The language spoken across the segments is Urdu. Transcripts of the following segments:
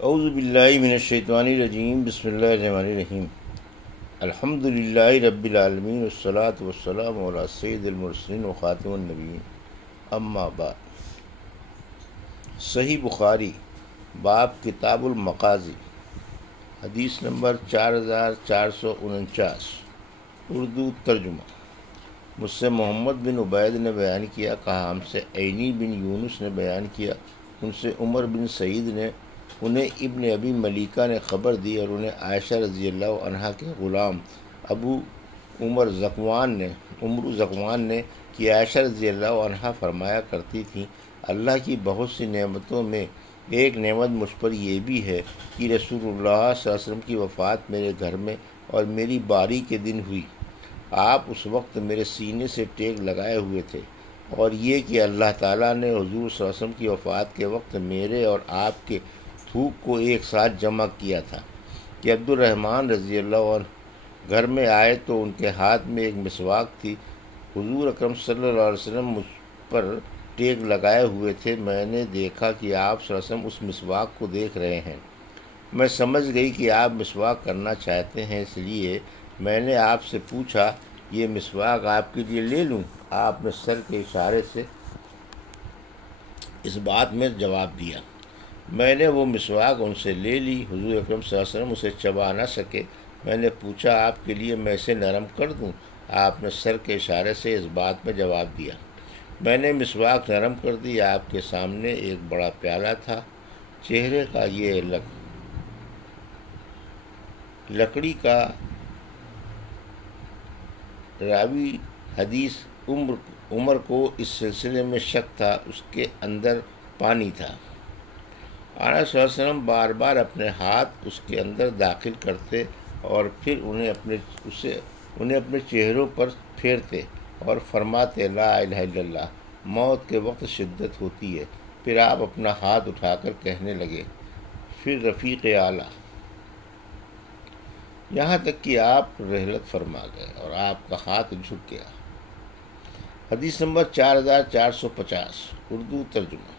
اعوذ باللہ من الشیطان الرجیم، بسم اللہ الرحمن الرحیم۔ الحمد للہ رب العالمین، والصلاة والسلام علی سید المرسلین وخاتم النبیین، اما بعد۔ صحیح بخاری باب کتاب المغازی، حدیث نمبر 4449، اردو ترجمہ۔ مجھ سے محمد بن عبید نے بیان کیا، کہا ہم سے عینی بن یونس نے بیان کیا، ان سے عمر بن سعید نے، انہیں ابن ابی ملیکہ نے خبر دی، اور انہیں عائشہ رضی اللہ عنہا کے غلام ابو عمر زکوان نے کہ عائشہ رضی اللہ عنہا فرمایا کرتی تھیں، اللہ کی بہت سی نعمتوں میں ایک نعمت مجھ پر یہ بھی ہے کہ رسول اللہ صلی اللہ علیہ وسلم کی وفات میرے گھر میں اور میری باری کے دن ہوئی۔ آپ اس وقت میرے سینے سے ٹیک لگائے ہوئے تھے، اور یہ کہ اللہ تعالیٰ نے حضور صلی اللہ علیہ وسلم کی وفات کے وقت میرے اور آپ کے تھوک کو ایک ساتھ جمع کیا تھا کہ عبد الرحمن رضی اللہ عنہ گھر میں آئے تو ان کے ہاتھ میں ایک مسواک تھی۔ حضور اکرم صلی اللہ علیہ وسلم مجھ پر ٹیک لگائے ہوئے تھے۔ میں نے دیکھا کہ آپ صلی اللہ علیہ وسلم اس مسواک کو دیکھ رہے ہیں۔ میں سمجھ گئی کہ آپ مسواک کرنا چاہتے ہیں، اس لیے میں نے آپ سے پوچھا، یہ مسواک آپ کے لیے لے لوں؟ آپ نے سر کے اشارے سے اس بات میں جواب دیا۔ میں نے وہ مسواک ان سے لے لی۔ حضور اکرم صلی اللہ علیہ وسلم اسے چبا نہ سکے۔ میں نے پوچھا، آپ کے لیے میں اسے نرم کر دوں؟ آپ نے سر کے اشارے سے اس بات میں جواب دیا۔ میں نے مسواک نرم کر دی۔ آپ کے سامنے ایک بڑا پیالہ تھا، چہرے کا یہ لکڑی کا۔ راوی حدیث عمر کو اس سلسلے میں شک تھا، اس کے اندر پانی تھا۔ آنس صلی اللہ علیہ وسلم بار بار اپنے ہاتھ اس کے اندر داخل کرتے اور پھر انہیں اپنے چہروں پر پھیرتے اور فرماتے، لا الہ الا اللہ، موت کے وقت شدت ہوتی ہے۔ پھر آپ اپنا ہاتھ اٹھا کر کہنے لگے، پھر رفیق اعلیٰ، یہاں تک کہ آپ رحلت فرما گئے اور آپ کا ہاتھ جھک گیا۔ حدیث نمبر 4450، اردو ترجمہ۔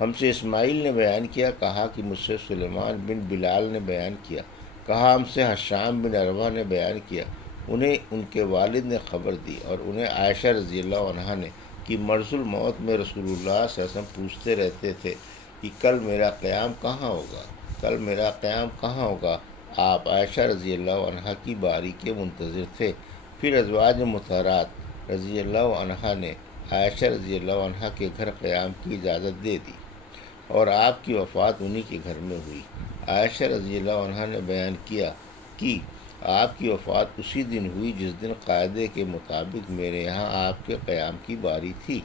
ہم سے اسماعیل نے بیان کیا، کہا کہ مجھ سے سلیمان بن بلال نے بیان کیا، کہا ہم سے حشام بن عروہ نے بیان کیا، انہیں ان کے والد نے خبر دی، اور انہیں عائشہ رضی اللہ عنہا نے کہ مرض الموت میں رسول اللہ صلی اللہ علیہ وسلم پوچھتے رہتے تھے کہ کل میرا قیام کہاں ہوگا۔ آپ عائشہ رضی اللہ عنہا کی باری کے منتظر تھے۔ پھر ازواج مطہرات رضی اللہ عنہا نے عائشہ رضی اللہ عنہا کے گھر قیام کی اجازت دے دی، اور آپ کی وفات انہی کے گھر میں ہوئی۔ عائشہ رضی اللہ عنہا نے بیان کیا کہ آپ کی وفات اسی دن ہوئی جس دن قاعدے کے مطابق میرے یہاں آپ کے قیام کی باری تھی۔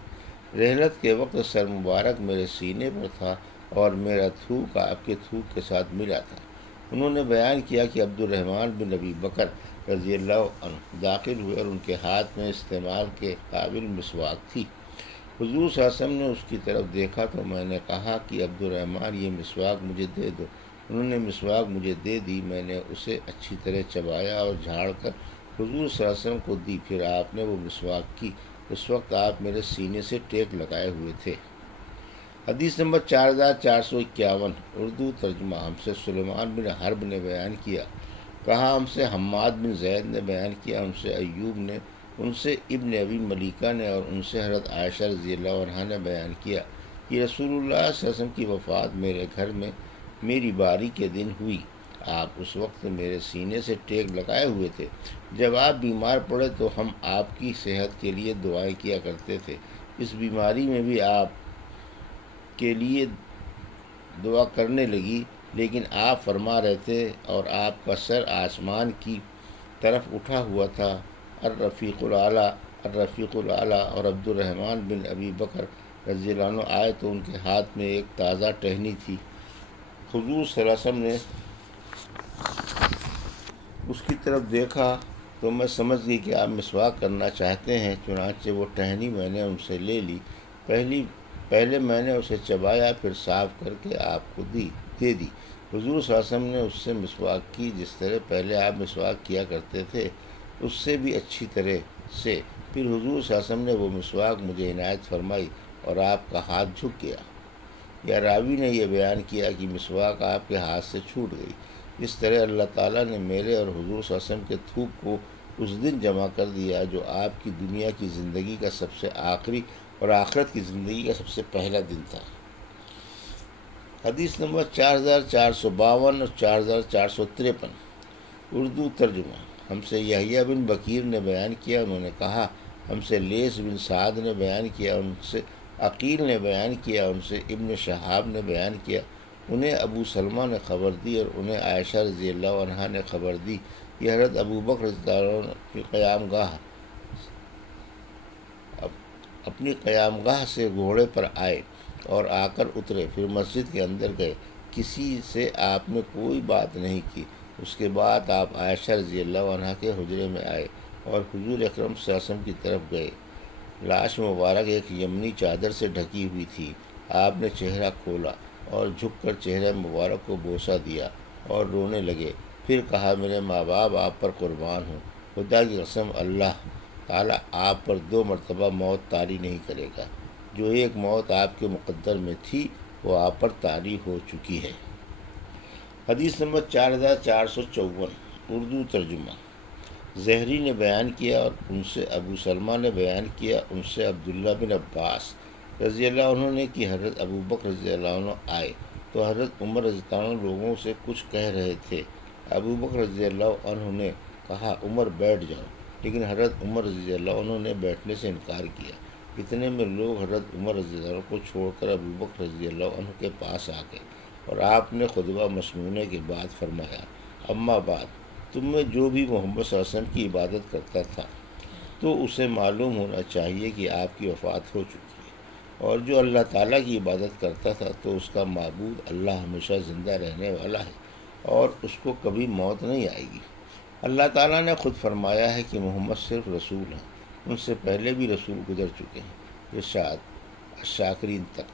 رحلت کے وقت سر مبارک میرے سینے پر تھا اور میرا تھوک آپ کے تھوک کے ساتھ ملا تھا۔ انہوں نے بیان کیا کہ عبد الرحمن بن ابی بکر رضی اللہ عنہ داخل ہوئے اور ان کے ہاتھ میں استعمال کے قابل مسواک تھی۔ حضور صلی اللہ علیہ وسلم نے اس کی طرف دیکھا تو میں نے کہا کہ عبد الرحمن، یہ مسواک مجھے دے دو۔ انہوں نے مسواک مجھے دے دی۔ میں نے اسے اچھی طرح چبایا اور جھاڑ کر حضور صلی اللہ علیہ وسلم کو دی۔ پھر آپ نے وہ مسواک کی۔ اس وقت آپ میرے سینے سے ٹیک لگائے ہوئے تھے۔ حدیث نمبر 4451، اردو ترجمہ۔ ہم سے سلیمان بن حرب نے بیان کیا، کہا ہم سے حماد بن زید نے بیان کیا، ان سے ایوب نے، ان سے ابن ابی ملیکہ نے، اور ان سے حضرت عائشہ رضی اللہ عنہا نے بیان کیا کہ رسول اللہ صلی اللہ علیہ وسلم کی وفات میرے گھر میں میری باری کے دن ہوئی۔ آپ اس وقت میرے سینے سے ٹیک لگائے ہوئے تھے۔ جب آپ بیمار پڑے تو ہم آپ کی صحت کے لیے دعائیں کیا کرتے تھے۔ اس بیماری میں بھی آپ کے لیے دعا کرنے لگی، لیکن آپ فرما رہے تھے اور آپ کا سر آسمان کی طرف اٹھا ہوا تھا، الرفیق الاعلیٰ، الرفیق الاعلیٰ۔ اور عبد الرحمن بن ابی بکر رضی اللہ عنہ آئے تو ان کے ہاتھ میں ایک تازہ ٹہنی تھی۔ حضور صلی اللہ علیہ وسلم نے اس کی طرف دیکھا تو میں سمجھ گئی کہ آپ مسواک کرنا چاہتے ہیں، چنانچہ وہ ٹہنی میں نے ان سے لے لی۔ پہلے میں نے اسے چبایا، پھر صاف کر کے آپ کو دے دی۔ حضور صلی اللہ علیہ وسلم نے اس سے مسواک کی جس طرح پہلے آپ مسواک کیا کرتے تھے، اس سے بھی اچھی طرح سے۔ پھر حضور صلی اللہ علیہ وسلم نے وہ مسواک مجھے عنایت فرمائی اور آپ کا ہاتھ جھک گیا۔ یا راوی نے یہ بیان کیا کہ مسواک آپ کے ہاتھ سے چھوٹ گئی۔ اس طرح اللہ تعالیٰ نے میرے اور حضور صلی اللہ علیہ وسلم کے تھوک کو اس دن جمع کر دیا جو آپ کی دنیا کی زندگی کا سب سے آخری اور آخرت کی زندگی کا سب سے پہلا دن تھا۔ حدیث نمبر 4452 اور 4453 اردو ترجمہ۔ ہم سے یحییٰ بن بکیر نے بیان کیا، انہوں نے کہا ہم سے لیث بن سعد نے بیان کیا، ان سے عقیل نے بیان کیا، ان سے ابن شہاب نے بیان کیا، انہیں ابو سلمہ نے خبر دی اور انہیں عائشہ رضی اللہ عنہا نے خبر دی کہ حضرت ابو بکر رضی اللہ عنہ اپنی قیام گاہ سے گھوڑے پر آئے اور آ کر اترے، پھر مسجد کے اندر گئے، کسی سے آپ نے کوئی بات نہیں کی۔ اس کے بعد آپ عائشہ رضی اللہ عنہا کے حجرے میں آئے اور حضور اکرم صلی اللہ علیہ وسلم کی طرف گئے۔ لاش مبارک ایک یمنی چادر سے ڈھکی ہوئی تھی۔ آپ نے چہرہ کھولا اور جھک کر چہرہ مبارک کو بوسہ دیا اور رونے لگے، پھر کہا میرے ماں باپ آپ پر قربان ہوں، خدا کی قسم اللہ تعالیٰ آپ پر 2 مرتبہ موت طاری نہیں کرے گا، جو ایک موت آپ کے مقدر میں تھی وہ آپ پر طاری ہو چکی ہے۔ حدیث نمبر 4454 اردو ترجمہ۔ زہری نے بیان کیا اور ان سے ابو سلمہ نے بیان کیا، ان سے عبداللہ بن عباس رضی اللہ عنہ نے کہ حضرت ابو بکر رضی اللہ عنہ آئے تو حضرت عمر رضی اللہ عنہ لوگوں سے کچھ کہہ رہے تھے۔ ابو بکر رضی اللہ عنہ نے کہا عمر بیٹھ جاؤ، لیکن حضرت عمر رضی اللہ عنہ نے بیٹھنے سے انکار کیا۔ اتنے میں لوگ حضرت عمر رضی اللہ عنہ کو چھوڑ کر ابو بکر رضی اللہ عنہ کے پاس آ گئے اور آپ نے خطبہ مسنونہ کے بعد فرمایا، اما بعد، تم میں جو بھی محمد صلی اللہ علیہ وسلم کی عبادت کرتا تھا تو اسے معلوم ہونا چاہیے کہ آپ کی وفات ہو چکی ہے، اور جو اللہ تعالیٰ کی عبادت کرتا تھا تو اس کا معبود اللہ ہمیشہ زندہ رہنے والا ہے اور اس کو کبھی موت نہیں آئے گی۔ اللہ تعالیٰ نے خود فرمایا ہے کہ محمد صرف رسول ہیں، ان سے پہلے بھی رسول گزر چکے ہیں، ارشاد الشاکرین تک۔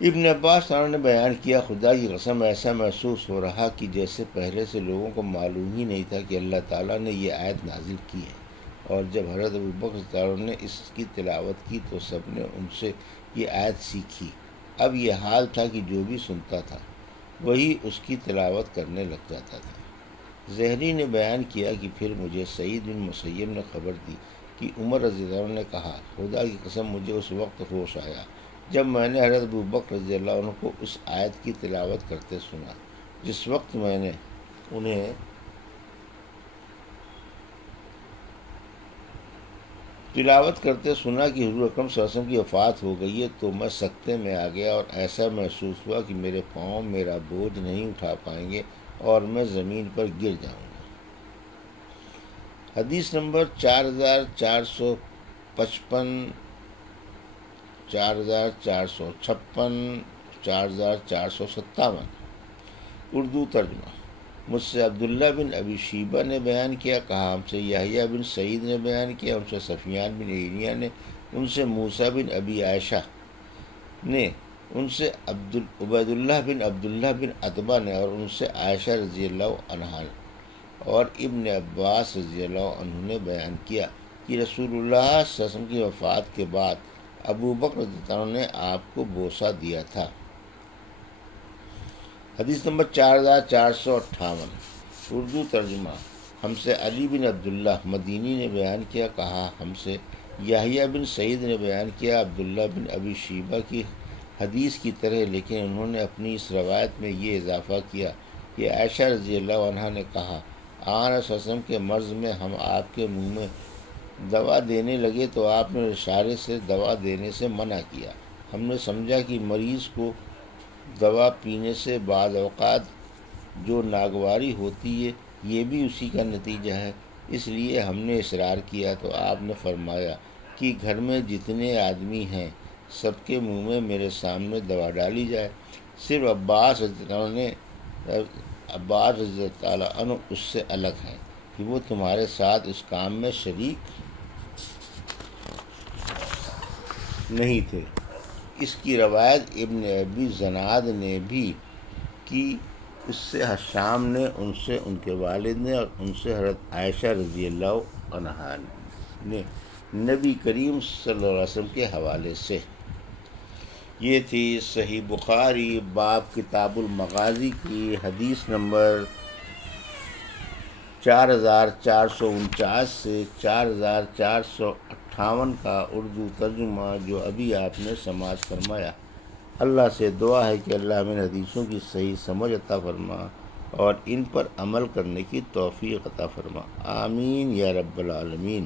ابن عباس نے بیان کیا، خدا کی قسم ایسا محسوس ہو رہا کہ جیسے پہلے سے لوگوں کو معلوم ہی نہیں تھا کہ اللہ تعالیٰ نے یہ آیت نازل کی ہے، اور جب حضرت ابو بکر رضی اللہ عنہ نے اس کی تلاوت کی تو سب نے ان سے یہ آیت سیکھی۔ اب یہ حال تھا کہ جو بھی سنتا تھا وہی اس کی تلاوت کرنے لگ جاتا تھا۔ زہری نے بیان کیا کہ پھر مجھے سعید بن مسیب نے خبر دی کہ عمر رضی اللہ عنہ نے کہا، خدا کی قسم مجھے اس وقت ہوش آیا جب میں نے حضرت ابو بکر رضی اللہ عنہ کو اس آیت کی تلاوت کرتے سنا، جس وقت میں نے انہیں تلاوت کرتے سنا کہ حضور اکرم صلی اللہ علیہ وسلم کی وفات ہو گئی ہے، تو میں سکتے میں آ گیا اور ایسا محسوس ہوا کہ میرے پاؤں میرا بوجھ نہیں اٹھا پائیں گے اور میں زمین پر گر جاؤں گا۔ حدیث نمبر 4455 4456 4457 اردو ترجمہ۔ مجھ سے عبداللہ بن ابی شیبہ نے بیان کیا، کہا ہم سے یحییٰ بن سعید نے بیان کیا، ان سے سفیان بن عیینہ نے، ان سے موسیٰ بن ابی عائشہ نے، ان سے عبید اللہ بن عبداللہ بن عتبہ نے، اور ان سے عائشہ رضی اللہ عنہا اور ابن عباس رضی اللہ عنہ نے بیان کیا کہ رسول اللہ صلی اللہ علیہ وسلم کی وفات کے بعد ابو بکر رضی اللہ عنہ نے آپ کو بوسہ دیا تھا۔ حدیث نمبر 4458 اردو ترجمہ۔ ہم سے علی بن عبداللہ مدینی نے بیان کیا، کہا ہم سے یحییٰ بن سعید نے بیان کیا عبداللہ بن ابی شیبہ کی حدیث کی طرح، لیکن انہوں نے اپنی اس روایت میں یہ اضافہ کیا کہ عائشہ رضی اللہ عنہا نے کہا، آن صلی اللہ علیہ وسلم کے مرض میں ہم آپ کے منہ میں دوا دینے لگے تو آپ نے اشارے سے دوا دینے سے منع کیا۔ ہم نے سمجھا کہ مریض کو دوا پینے سے بعض اوقات جو ناگواری ہوتی ہے یہ بھی اسی کا نتیجہ ہے، اس لیے ہم نے اصرار کیا تو آپ نے فرمایا کہ گھر میں جتنے آدمی ہیں سب کے منہ میں میرے سامنے دوا ڈالی جائے، صرف عباس رضی اللہ عنہ اس سے الگ ہے کہ وہ تمہارے ساتھ اس کام میں شریک نہیں تھے۔ اس کی روایت ابن ابی زناد نے بھی کی، اس سے حشام نے، ان سے ان کے والد نے، اور ان سے حضرت عائشہ رضی اللہ عنہا نے نبی کریم صلی اللہ علیہ وسلم کے حوالے سے۔ یہ تھی صحیح بخاری باب کتاب المغازی کی حدیث نمبر 4449 سے 4458 کا اردو ترجمہ جو ابھی آپ نے سماعت فرمایا۔ اللہ سے دعا ہے کہ اللہ ہمیں حدیثوں کی صحیح سمجھ عطا فرما اور ان پر عمل کرنے کی توفیق عطا فرما، آمین یا رب العالمین۔